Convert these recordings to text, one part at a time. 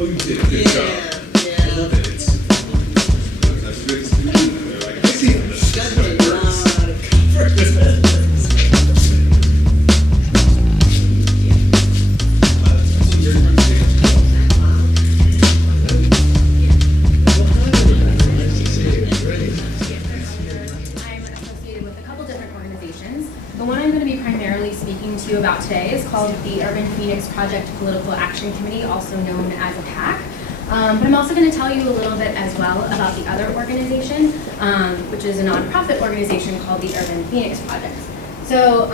Oh, you did a good job. I love it. That's good speaking. And they're like, I see it. That's what it works. The one I'm going to be primarily speaking to you about today is called the Urban Phoenix Project Political Action Committee, also known as a PAC. But I'm also going to tell you a little bit as well about the other organization, which is a nonprofit organization called the Urban Phoenix Project. So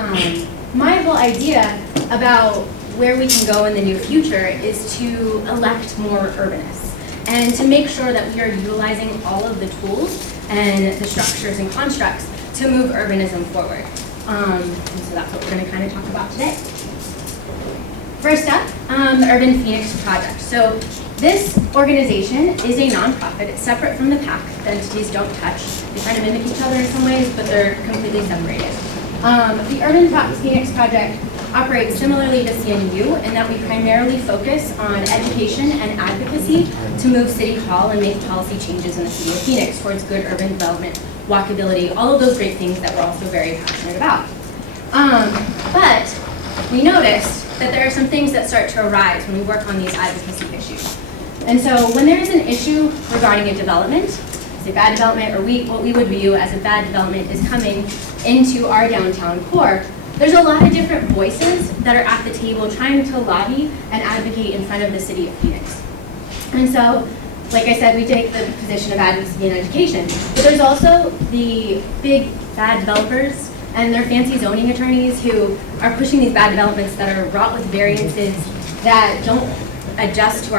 my whole idea about where we can go in the near future is to elect more urbanists and to make sure that we are utilizing all of the tools and the structures and constructs to move urbanism forward. And so that's what we're going to kind of talk about today. First up, the Urban Phoenix Project. So this organization is a nonprofit. It's separate from the PAC. The entities don't touch. They kind of mimic each other in some ways, but they're completely separated. The Urban Phoenix Project operates similarly to CNU in that we primarily focus on education and advocacy to move City Hall and make policy changes in the city of Phoenix towards good urban development, walkability, all of those great things that we're also very passionate about. But we noticed that there are some things that start to arise when we work on these advocacy issues. And so when there is an issue regarding a development, say bad development, or what we would view as a bad development is coming into our downtown core, there's a lot of different voices that are at the table trying to lobby and advocate in front of the city of Phoenix. And so, like I said, we take the position of advocacy and education, but there's also the big bad developers and their fancy zoning attorneys who are pushing these bad developments that are wrought with variances that don't adjust to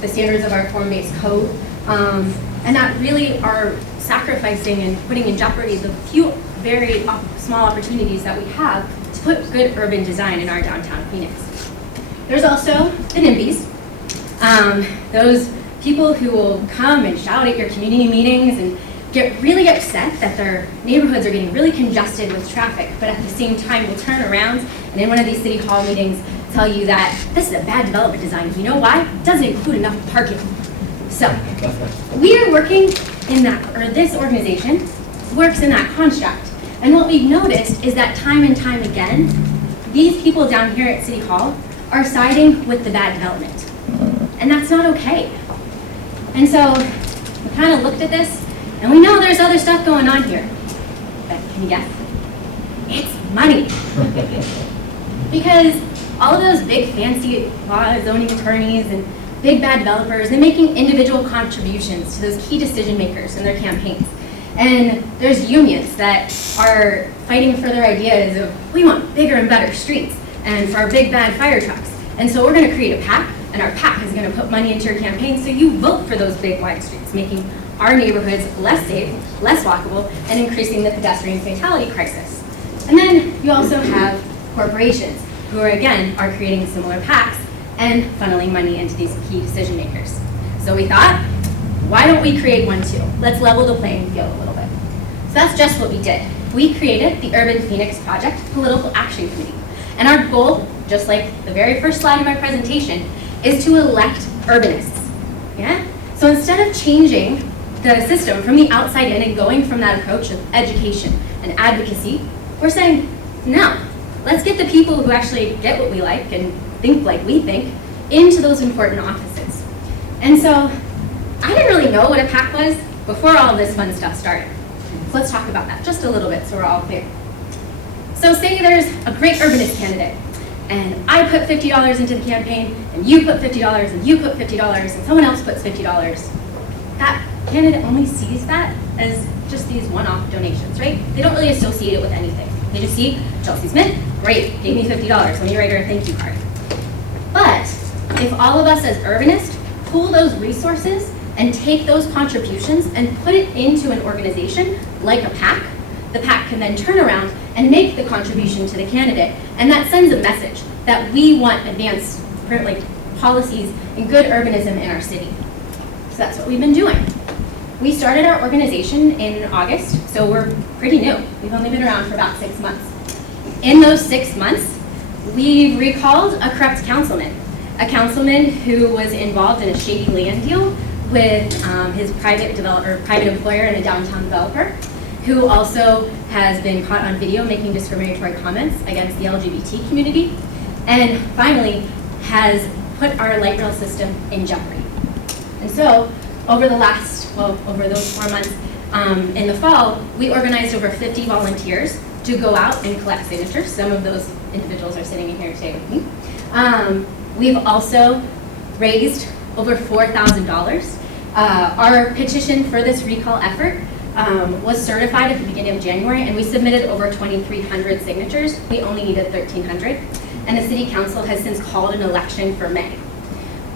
the standards of our form-based code, and that really are sacrificing and putting in jeopardy the few very small opportunities that we have to put good urban design in our downtown Phoenix. There's also the NIMBYs, those people who will come and shout at your community meetings and get really upset that their neighborhoods are getting really congested with traffic, but at the same time will turn around and in one of these city hall meetings tell you that this is a bad development design. You know why? It doesn't include enough parking. So we are working in that, or this organization works in that construct. And what we've noticed is that time and time again, these people down here at City Hall are siding with the bad development. And that's not okay. And so we kind of looked at this, and we know there's other stuff going on here. But can you guess? It's money. Because all of those big fancy law zoning attorneys and big bad developers, they're making individual contributions to those key decision makers in their campaigns. And there's unions that are fighting for their ideas of, we want bigger and better streets and for our big bad fire trucks. And so we're going to create a PAC, and our PAC is going to put money into your campaign so you vote for those big wide streets, making our neighborhoods less safe, less walkable, and increasing the pedestrian fatality crisis. And then you also have corporations who are creating similar PACs and funneling money into these key decision makers. So we thought, why don't we create one too? Let's level the playing field a little bit. So that's just what we did. We created the Urban Phoenix Project Political Action Committee. And our goal, just like the very first slide of my presentation, is to elect urbanists. Yeah? So instead of changing the system from the outside in and going from that approach of education and advocacy, we're saying, no, let's get the people who actually get what we like and think like we think into those important offices. And so I didn't really know what a PAC was before all this fun stuff started. So let's talk about that just a little bit so we're all clear. So say there's a great urbanist candidate, and I put $50 into the campaign, and you put $50, and you put $50, and someone else puts $50. That candidate only sees that as just these one-off donations, right? They don't really associate it with anything. They just see, Chelsea Smith, great, gave me $50, let me write her a thank you card. But if all of us as urbanists pool those resources and take those contributions and put it into an organization like a PAC, the PAC can then turn around and make the contribution to the candidate. And that sends a message that we want advanced policies and good urbanism in our city. So that's what we've been doing. We started our organization in August, so we're pretty new. We've only been around for about 6 months. In those 6 months, we recalled a corrupt councilman. a councilman who was involved in a shady land deal with his private employer and a downtown developer, who also has been caught on video making discriminatory comments against the LGBT community, and finally has put our light rail system in jeopardy. And so, over those 4 months in the fall, we organized over 50 volunteers to go out and collect signatures. Some of those individuals are sitting in here today with me. We've also raised over $4,000. Our petition for this recall effort was certified at the beginning of January, and we submitted over 2,300 signatures. We only needed 1,300, and the City Council has since called an election for May.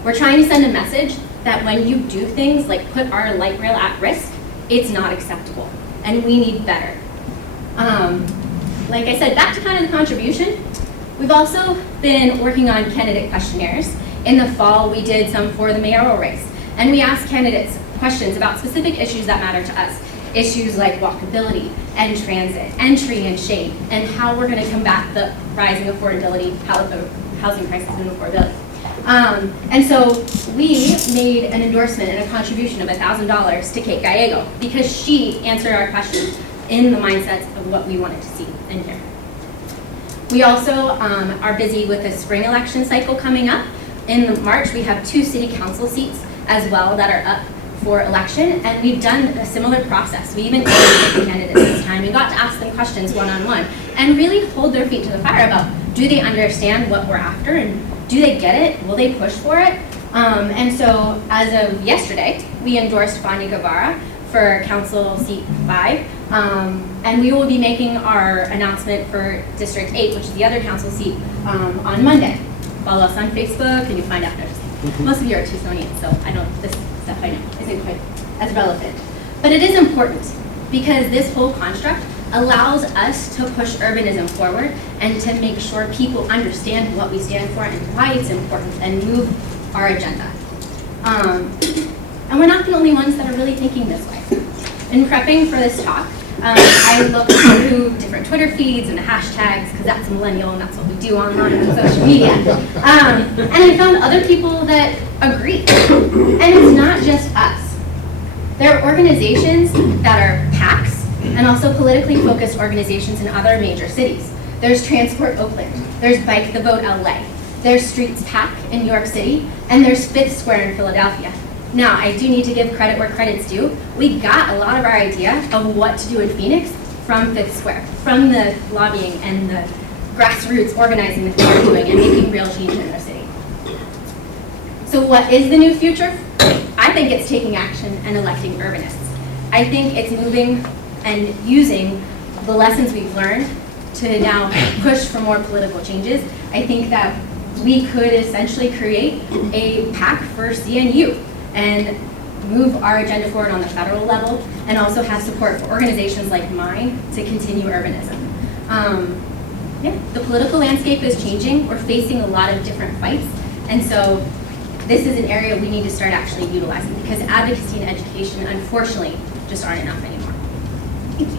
We're trying to send a message that when you do things like put our light rail at risk, it's not acceptable, and we need better. Like I said, back to kind of the contribution, we've also been working on candidate questionnaires. In the fall, we did some for the mayoral race, and we asked candidates questions about specific issues that matter to us. Issues like walkability and transit, entry and shade, and how we're going to combat the rising affordability, housing crisis and affordability. And so we made an endorsement and a contribution of $1,000 to Kate Gallego because she answered our questions in the mindsets of what we wanted to see and hear. We also are busy with the spring election cycle coming up. In March, we have 2 city council seats as well that are up for election, and we've done a similar process. We even interviewed the candidates this time and got to ask them questions one-on-one and really hold their feet to the fire about, do they understand what we're after, and do they get it? Will they push for it? And so as of yesterday, we endorsed Fanny Guevara for Council Seat 5, and we will be making our announcement for District 8, which is the other council seat, on Monday. Follow us on Facebook and you'll find out notices. Most of you are Tucsonians, so I know this stuff I know isn't quite as relevant. But it is important because this whole construct allows us to push urbanism forward and to make sure people understand what we stand for and why it's important and move our agenda. And we're not the only ones that are really thinking this way. In prepping for this talk, I looked through different Twitter feeds and the hashtags, because that's a millennial and that's what we do online and social media. And I found other people that agree. And it's not just us. There are organizations that are PACs and also politically focused organizations in other major cities. There's Transport Oakland, there's Bike the Vote LA, there's Streets PAC in New York City, and there's Fifth Square in Philadelphia. Now, I do need to give credit where credit's due. We got a lot of our idea of what to do in Phoenix from Fifth Square, from the lobbying and the grassroots organizing that we're doing and making real change in our city. So what is the new future? I think it's taking action and electing urbanists. I think it's moving and using the lessons we've learned to now push for more political changes. I think that we could essentially create a PAC for CNU and move our agenda forward on the federal level, and also have support for organizations like mine to continue urbanism. The political landscape is changing. We're facing a lot of different fights, and so this is an area we need to start actually utilizing, because advocacy and education, unfortunately, just aren't enough anymore. Thank you.